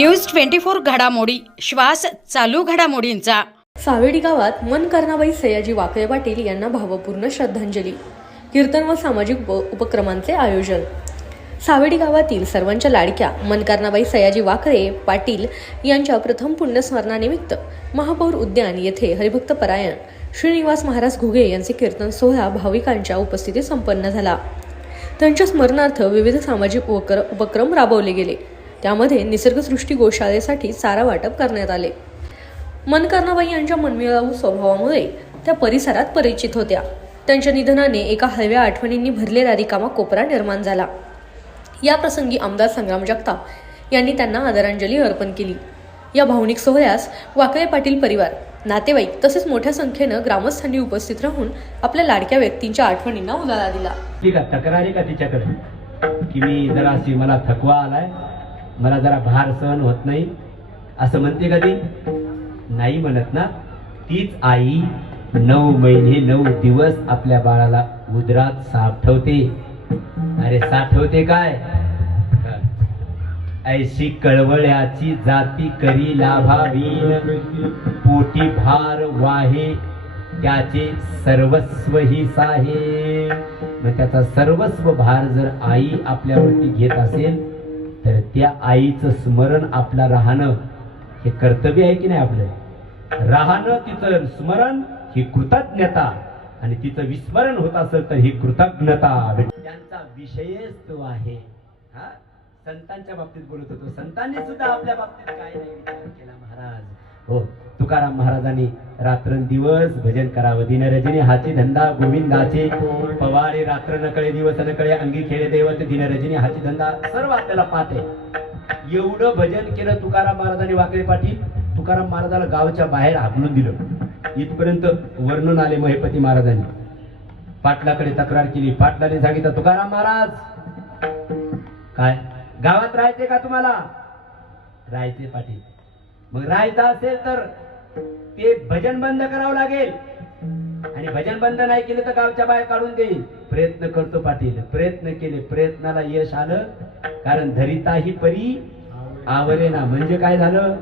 News twenty four घडामोडी. श्वास चालू घडामोडींचा. सावेडी गावात मन करणाबाई सयाजी वाकळे पाटील यांना भावपूर्ण श्रद्धांजली. कीर्तन व सामाजिक उप उपक्रमांचे आयोजन. सावेडी गावातील सर्वांच्या लाडक्या मनकर्णाबाई सयाजी वाकळे पाटील यांच्या प्रथम पुण्यस्मरणानिमित्त महापौर उद्यान येथे हरिभक्त परायण श्रीनिवास महाराज घुगे यांचे कीर्तन सोहळा भाविकांच्या उपस्थितीत संपन्न झाला. त्यांच्या स्मरणार्थ विविध सामाजिक उपक्र उपक्रम राबवले गेले. त्यामध्ये निसर्गसृष्टी गोशाळेसाठी चारा वाटप करण्यात आले. मनकर्णाबाई यांच्या मनमिळावू स्वभावामुळे त्या परिसरात परिचित होत्या. त्यांच्या निधनाने एका हळव्या आठवणींनी भरलेला रिकामा कोपरा निर्माण झाला. या प्रसंगी आमदार संग्राम जगताप यांनी त्यांना आदरांजली अर्पण केली. या भावनिक सोहळ्यास वाकळे पाटील परिवार नातेवाईक तसेच मोठ्या संख्येनं ग्रामस्थांनी उपस्थित राहून आपल्या लाडक्या व्यक्तींच्या आठवणींना उजाळा दिला. का तक्रार आहे का तिच्याकडे की मी जरा मला थकवा आलाय? मला जरा भार सहन होत नाही. असं म्हणते का ती नाही म्हणत ना. तीच आई नऊ महिने नऊ दिवस आपल्या बाळाला उदरात साठवते अरे साठवते काय? ऐशी कळवळ्याची जाती करी लाभावीन. पोटी भार वाहे त्याचे सर्वस्व ही साहे. मग त्याचा सर्वस्व भार जर आई आपल्यावरती घेत असेल तर त्या आईचं स्मरण आपलं राहणं हे कर्तव्य आहे की नाही आपलं? राहणं तिचं स्मरण ही कृतज्ञता आणि तिचं विस्मरण होत असेल तर ही कृतज्ञता. त्यांचा विषयच तो आहे. हा? संतांच्या बाबतीत बोलत होतो. संतांनी सुद्धा आपल्या बाबतीत काय नाही विचार केला महाराज. हो. तुकाराम महाराजांनी रात्रंदिवस भजन करावं. दिन रजनी हाची धंदा गोविंदाचे पवारे रात्र नकळे दिवस नकळे अंगी खेळे दैवत दिन रजनी हाची धंदा. सर्व आपल्याला पाहते. एवढं भजन केलं तुकाराम महाराजांनी वाकडे पाठी. तुकाराम महाराजाला गावच्या बाहेर हाकलून दिलं. इथपर्यंत वर्णन आले महेपती महाराजांनी. पाटलाकडे तक्रार केली. पाटलाने सांगितलं तुकाराम महाराज काय? गावात राहायचे का तुम्हाला? राहायचे पाटील. मग राहायचं असेल तर ते भजन बंद करावं लागेल. आणि भजन बंद नाही केले तर गावच्या बाहेर काढून देईल प्रयत्न करतो पाटील प्रयत्न केले प्रयत्नाला यश आलं. कारण धरिता ही परी आवरे ना. म्हणजे काय झालं?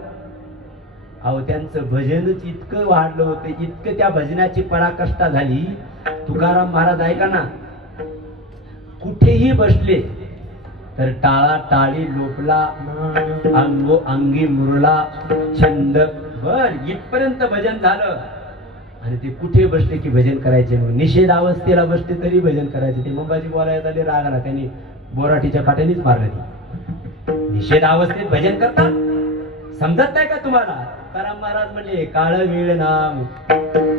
अहो त्यांचं भजनच इतकं वाढलं होतं इतकं त्या भजनाची पराकष्टा झाली. तुकाराम महाराज ऐका ना? कुठेही बसले तर टाळा टाळी लोपला अंगो अंगी मुरला छंद बर इथपर्यंत भजन झालं. आणि ते कुठे बसले की भजन करायचे मग निषेध अवस्थेला बसले तरी भजन करायचे. ते मुंबाजी बोलायला आले राग त्यांनी बोराटीच्या काट्यानेच मारलं निषेध अवस्थेत भजन करतात समजत नाही का तुम्हाला? तुकाराम महाराज म्हणले काळ वेळ नाम.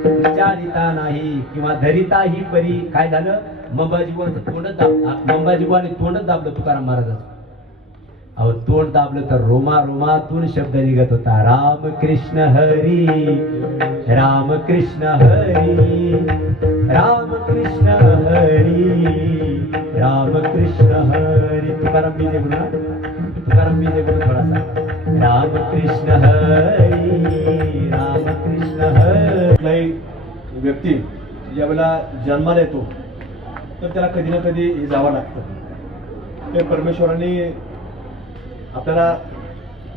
विचारिता नाही किंवा धरिता ही परी. काय झालं? मंबाजी बोल तोंडच दाब मंबाजी बुवाने तोंडच दाबलं तुकाराम महाराजाचं. अहो तोंड दाबलं तर रोमा रोमातून शब्द निघत होता. राम कृष्ण हरी राम कृष्ण हरी राम कृष्ण हरी राम कृष्ण हरी. तुकाराम बीजे म्हणा तुकाराम बीजे म्हणून थोडासा. राम कृष्ण हरी राम कृष्ण हरी व्यक्ती ज्यावेळेला जन्माला येतो तर त्याला कधी ना कधी जावं लागतं. ते परमेश्वराने आपल्याला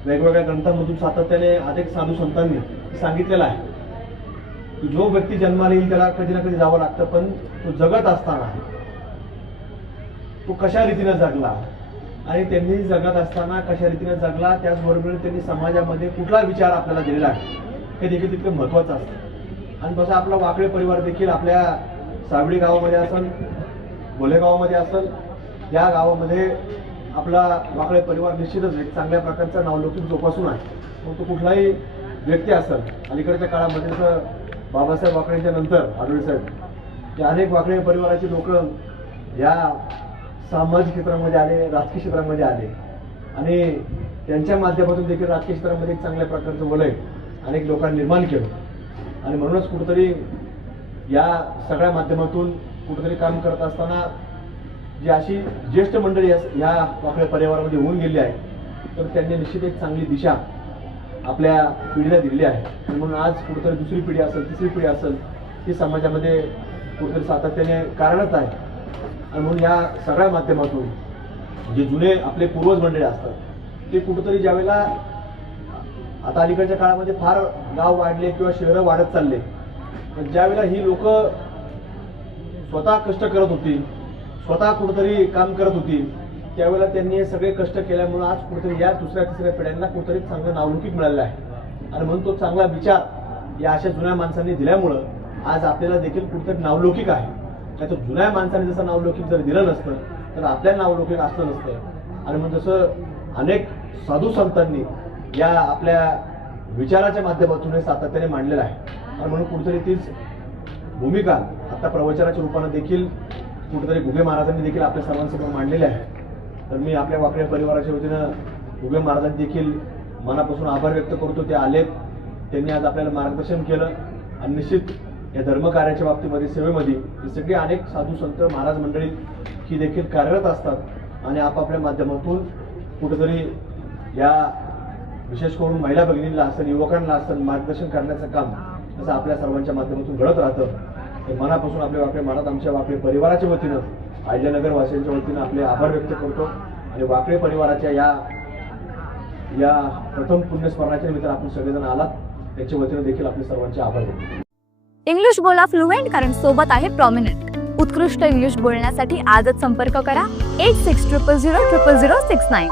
वेगवेगळ्या ग्रंथांमधून सातत्याने अनेक साधू संतांनी सांगितलेलं आहे. की जो व्यक्ती जन्माला येईल त्याला कधी ना कधी जावं लागतं पण तो जगत असताना तो कशा रीतीने जगला आणि त्यांनी जगत असताना कशा रीतीने जगला त्याचबरोबर त्यांनी समाजामध्ये कुठला विचार आपल्याला दिलेला आहे हे देखील तितकं महत्वाचं असतं. आणि तसं आपला वाकळे परिवार देखील आपल्या सावळी गावामध्ये असेल भोले गावामध्ये असेल या गावामध्ये आपला वाकळे परिवार निश्चितच एक चांगल्या प्रकारचा नावलौकिक जोपासून आहे. मग तो कुठलाही व्यक्ती असेल अलीकडच्या काळामध्ये जसं बाबासाहेब वाकळेंच्या नंतर आडोळे साहेब ते अनेक वाकळे परिवाराची लोक या सामाजिक क्षेत्रामध्ये आले राजकीय क्षेत्रामध्ये आले. आणि त्यांच्या माध्यमातून देखील राजकीय क्षेत्रामध्ये एक चांगल्या प्रकारचं वलय अनेक लोकांनी निर्माण केलं. आणि म्हणूनच कुठंतरी या सगळ्या माध्यमातून कुठंतरी काम करत असताना जी अशी ज्येष्ठ मंडळी अस- या वाकड्या परिवारामध्ये होऊन गेली आहे तर त्यांनी निश्चित एक चांगली दिशा आपल्या पिढीला दिलेली आहे. म्हणून आज कुठेतरी दुसरी पिढी असेल तिसरी पिढी असेल ती समाजामध्ये कुठेतरी सातत्याने कारणच आहे. आणि म्हणून या सगळ्या माध्यमातून जे जुने आपले पूर्वज मंडळी असतात ते कुठंतरी ज्यावेळेला आता अलीकडच्या काळामध्ये फार गाव वाढले किंवा शहरं वाढत चालले पण ज्यावेळेला ही लोक स्वतः कष्ट करत होती स्वतः कुठंतरी काम करत होती. त्यावेळेला त्यांनी हे सगळे कष्ट केल्यामुळे आज कुठेतरी या दुसऱ्या तिसऱ्या पिढ्यांना कुठेतरी चांगलं नावलौकिक मिळालेलं आहे. आणि म्हणून तो चांगला विचार या अशा जुन्या माणसांनी दिल्यामुळं आज आपल्याला देखील कुठेतरी नावलौकिक आहे. नाही तर जुन्या माणसाने जसं नावलौकिक जर दिलं नसतं तर आपल्या नावलौकिक असलं नसतं. आणि म्हणून जसं अनेक साधू संतांनी या आपल्या विचाराच्या माध्यमातून हे सातत्याने मांडलेलं आहे. आणि म्हणून कुठेतरी तीच भूमिका आता प्रवचनाच्या रूपानं देखील कुठेतरी घुगे महाराजांनी देखील आपल्या सर्वांसमोर मांडलेले आहे. तर मी आपल्या वाकड्या परिवाराच्या वतीनं घुगे महाराजांनी देखील मनापासून आभार व्यक्त करतो. ते आलेत. त्यांनी आज आपल्याला मार्गदर्शन केलं. आणि निश्चित या धर्मकार्याच्या बाबतीमध्ये सेवेमध्ये हे सगळी अनेक साधू संत महाराज मंडळी ही देखील कार्यरत असतात. आणि आपापल्या माध्यमातून कुठेतरी या विशेष करून महिला भगिनींना असेल युवकांना असेल मार्गदर्शन करण्याचं काम असं आपल्या सर्वांच्या माध्यमातून घडत राहतं. ते मनापासून आपले वाकडे महाराज आमच्या वाकडे परिवाराच्या वतीनं अहिल्यानगर वासियांच्या वतीनं आपले आभार व्यक्त करतो. आणि वाकडे परिवाराच्या या या प्रथम पुण्यस्मरणाच्या निमित्त आपण सगळेजण आलात. त्याच्या वतीनं देखील आपले सर्वांचे आभार व्यक्त इंग्लिश बोला फ्लुएंट कारण सोबत आहे प्रॉमिनंट उत्कृष्ट इंग्लिश बोलण्यासाठी आजच संपर्क करा. Eight six triple zero triple zero six nine